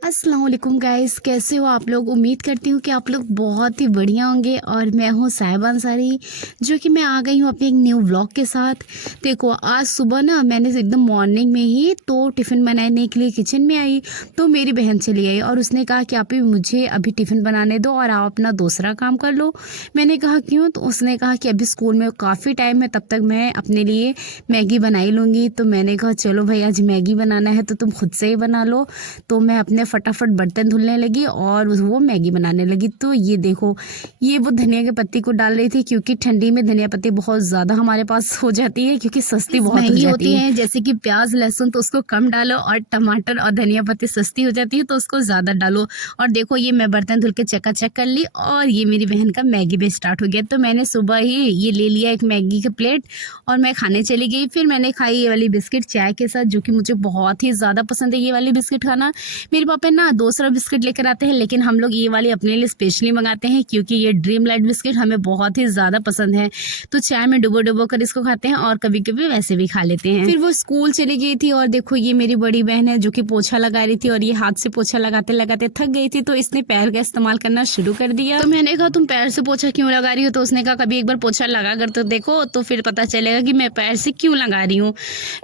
अस्सलाम वालेकुम गाइस, कैसे हो आप लोग। उम्मीद करती हूँ कि आप लोग बहुत ही बढ़िया होंगे। और मैं हूँ साहिबा अंसारी, जो कि मैं आ गई हूँ अपने एक न्यू व्लॉग के साथ। देखो, आज सुबह ना मैंने एकदम मॉर्निंग में ही तो टिफ़िन बनाने के लिए किचन में आई, तो मेरी बहन चली आई और उसने कहा कि आप ही मुझे अभी टिफ़िन बनाने दो और आप अपना दूसरा काम कर लो। मैंने कहा क्यों? तो उसने कहा कि अभी स्कूल में काफ़ी टाइम है, तब तक मैं अपने लिए मैगी बना ही लूँगी। तो मैंने कहा चलो भाई, आज मैगी बनाना है तो तुम खुद से ही बना लो। तो मैं अपने फटाफट बर्तन धुलने लगी और वो मैगी बनाने लगी। तो ये देखो, ये वो धनिया के पत्ती को डाल रही थी, क्योंकि ठंडी में धनिया पत्ती बहुत ज़्यादा हमारे पास हो जाती है, क्योंकि सस्ती बहुत महंगी होती है। जैसे कि प्याज लहसुन तो उसको कम डालो, और टमाटर और धनिया पत्ती सस्ती हो जाती है तो उसको ज़्यादा डालो। और देखो, ये मैं बर्तन धुल के चकाचक कर ली और ये मेरी बहन का मैगी भी स्टार्ट हो गया। तो मैंने सुबह ही ये ले लिया एक मैगी का प्लेट और मैं खाने चली गई। फिर मैंने खाई ये वाली बिस्किट चाय के साथ, जो कि मुझे बहुत ही ज़्यादा पसंद है ये वाली बिस्किट खाना। मेरे पापा ना दूसरा बिस्किट लेकर आते हैं, लेकिन हम लोग ये वाली अपने लिए स्पेशली मंगाते हैं, क्योंकि ये ड्रीम लाइट बिस्किट हमें बहुत ही ज़्यादा पसंद है। तो चाय में डुबो डुबो कर इसको खाते हैं और कभी कभी वैसे भी खा लेते हैं। फिर वो स्कूल चली गई थी और देखो, ये मेरी बड़ी बहन है जो कि पोछा लगा रही थी, और ये हाथ से पोछा लगाते लगाते थक गई थी, तो इसने पैर का इस्तेमाल करना शुरू कर दिया। तो मैंने कहा तुम पैर से पोछा क्यों लगा रही हो? तो उसने कहा कभी एक बार पोछा लगा कर तो देखो, तो फिर पता चलेगा कि मैं पैर से क्यों लगा रही हूँ।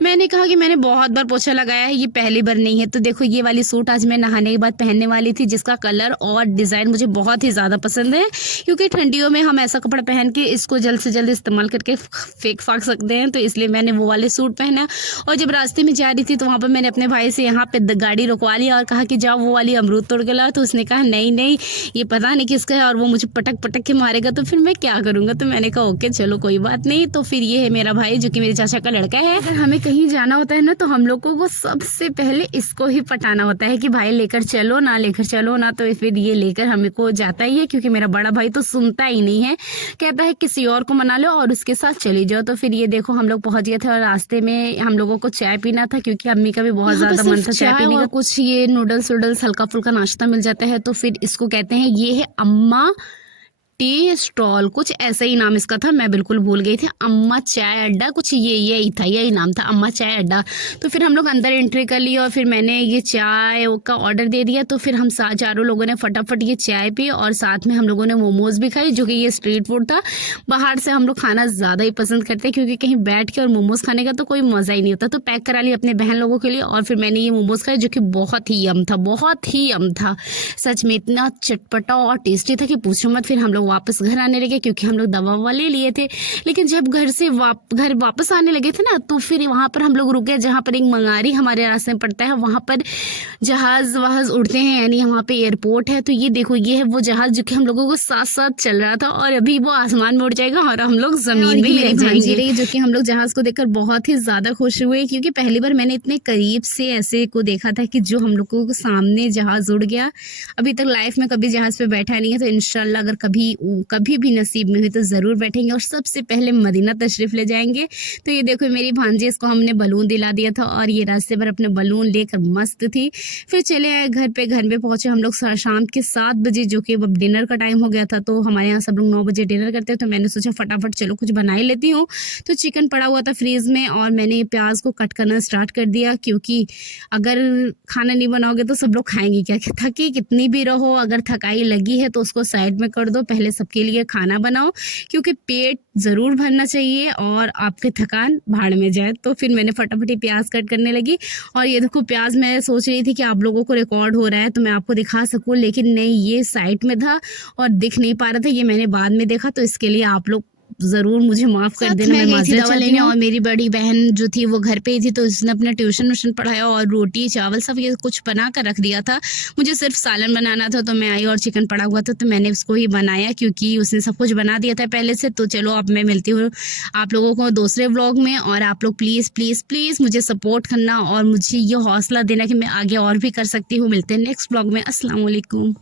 मैंने कहा कि मैंने बहुत बार पोछा लगाया है, ये पहली बार नहीं है। तो देखो, ये वाली सूट आज मैं नहाने के बाद पहनने वाली थी, जिसका कलर और डिज़ाइन मुझे बहुत ही ज़्यादा पसंद है, क्योंकि ठंडियों में हम ऐसा कपड़ा पहन के इसको जल्द से जल्द इस्तेमाल करके फेंक फाक सकते हैं। तो इसलिए मैंने वो वाले सूट पहना। और जब रास्ते में जा रही थी तो वहाँ पर मैंने अपने भाई से यहाँ पे गाड़ी रुकवा लिया और कहा कि जाओ वो वाली अमरूद तोड़ के लाओ। तो उसने कहा नहीं नहीं, ये पता नहीं किसका है और वो मुझे पटक पटक के मारेगा, तो फिर मैं क्या करूँगा। तो मैंने कहा ओके चलो कोई बात नहीं। तो फिर ये है मेरा भाई, जो कि मेरे चाचा का लड़का है। अगर हमें कहीं जाना होता है ना, तो हम लोगों को सबसे पहले इसको ही पटाना होता है कि भाई लेकर चलो ना, लेकर चलो ना। तो फिर ये लेकर हमें को जाता ही है, क्योंकि मेरा बड़ा भाई तो सुनता ही नहीं है, कहता है किसी और को मना लो और उसके साथ चली जाओ। तो फिर ये देखो, हम लोग पहुंच गए थे और रास्ते में हम लोगों को चाय पीना था, क्योंकि अम्मी का भी बहुत ज्यादा मन था चाय पीने का। कुछ ये नूडल्स वूडल्स हल्का फुल्का नाश्ता मिल जाता है। तो फिर इसको कहते हैं, ये है अम्मा टी स्टॉल, कुछ ऐसा ही नाम इसका था, मैं बिल्कुल भूल गई थी। अम्मा चाय अड्डा, कुछ यही था, यही नाम था, अम्मा चाय अड्डा। तो फिर हम लोग अंदर एंट्री कर ली और फिर मैंने ये चाय का ऑर्डर दे दिया। तो फिर हम चारों लोगों ने फटाफट ये चाय पी और साथ में हम लोगों ने मोमोज भी खाई, जो कि ये स्ट्रीट फूड था। बाहर से हम लोग खाना ज़्यादा ही पसंद करते हैं, क्योंकि कहीं बैठ के और मोमोज खाने का तो कोई मज़ा ही नहीं होता। तो पैक करा लिया अपने बहन लोगों के लिए और फिर मैंने ये मोमोज खाए, जो कि बहुत ही यम था, बहुत ही यम था। सच में इतना चटपटा और टेस्टी था कि पूछो मत। फिर हम लोग वापस घर आने लगे, क्योंकि हम लोग दवा ववा ले लिए थे। लेकिन जब घर से घर वापस आने लगे थे ना, तो फिर वहाँ पर हम लोग रुके, जहाँ पर एक मंगारी हमारे रास्ते में पड़ता है, वहाँ पर जहाज वहाज उड़ते हैं, यानी वहाँ पे एयरपोर्ट है। तो ये देखो, ये है वो जहाज जो कि हम लोगों को साथ साथ चल रहा था, और अभी वो आसमान में उड़ जाएगा और हम लोग जमीन में ही रह जाएंगे। जो कि हम लोग जहाज को देखकर बहुत ही ज्यादा खुश हुए, क्योंकि पहली बार मैंने इतने करीब से ऐसे को देखा था कि जो हम लोगों को सामने जहाज उड़ गया। अभी तक लाइफ में कभी जहाज पे बैठा नहीं है, तो इंशाल्लाह अगर कभी भी नसीब में हुई तो ज़रूर बैठेंगे और सबसे पहले मदीना तशरीफ़ ले जाएंगे। तो ये देखो, मेरी भांजी, इसको हमने बलून दिला दिया था और ये रास्ते पर अपने बलून लेकर मस्त थी। फिर चले आए घर पे पहुंचे हम लोग शाम के 7 बजे, जो कि अब डिनर का टाइम हो गया था। तो हमारे यहाँ सब लोग 9 बजे डिनर करते हैं, तो मैंने सोचा फटाफट चलो कुछ बना ही लेती हूँ। तो चिकन पड़ा हुआ था फ्रीज में और मैंने प्याज को कट करना स्टार्ट कर दिया, क्योंकि अगर खाना नहीं बनाओगे तो सब लोग खाएंगे क्या। थकी कितनी भी रहो, अगर थकाई लगी है तो उसको साइड में कर दो, पहले सबके लिए खाना बनाओ, क्योंकि पेट ज़रूर भरना चाहिए और आपकी थकान भाड़ में जाए। तो फिर मैंने फटाफट प्याज कट करने लगी। और ये देखो, प्याज मैं सोच रही थी कि आप लोगों को रिकॉर्ड हो रहा है तो मैं आपको दिखा सकूं, लेकिन नहीं, ये साइड में था और दिख नहीं पा रहा था। ये मैंने बाद में देखा, तो इसके लिए आप लोग ज़रूर मुझे माफ़ कर देना। मैं माज़रत चाहती हूँ। और मेरी बड़ी बहन जो थी वो घर पे ही थी, तो उसने अपना ट्यूशन व्यूशन पढ़ाया और रोटी चावल सब ये कुछ बना कर रख दिया था। मुझे सिर्फ सालन बनाना था, तो मैं आई और चिकन पड़ा हुआ था तो मैंने उसको ही बनाया, क्योंकि उसने सब कुछ बना दिया था पहले से। तो चलो, अब मैं मिलती हूँ आप लोगों को दूसरे व्लॉग में, और आप लोग प्लीज़ प्लीज़ प्लीज़ मुझे सपोर्ट करना और मुझे ये हौसला देना कि मैं आगे और भी कर सकती हूँ। मिलते हैं नेक्स्ट व्लॉग में। अस्सलाम वालेकुम।